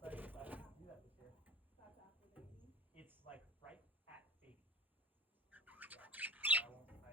But I didn't do that this year. That's after baby. It's like right at baby. Yeah. So I won't. I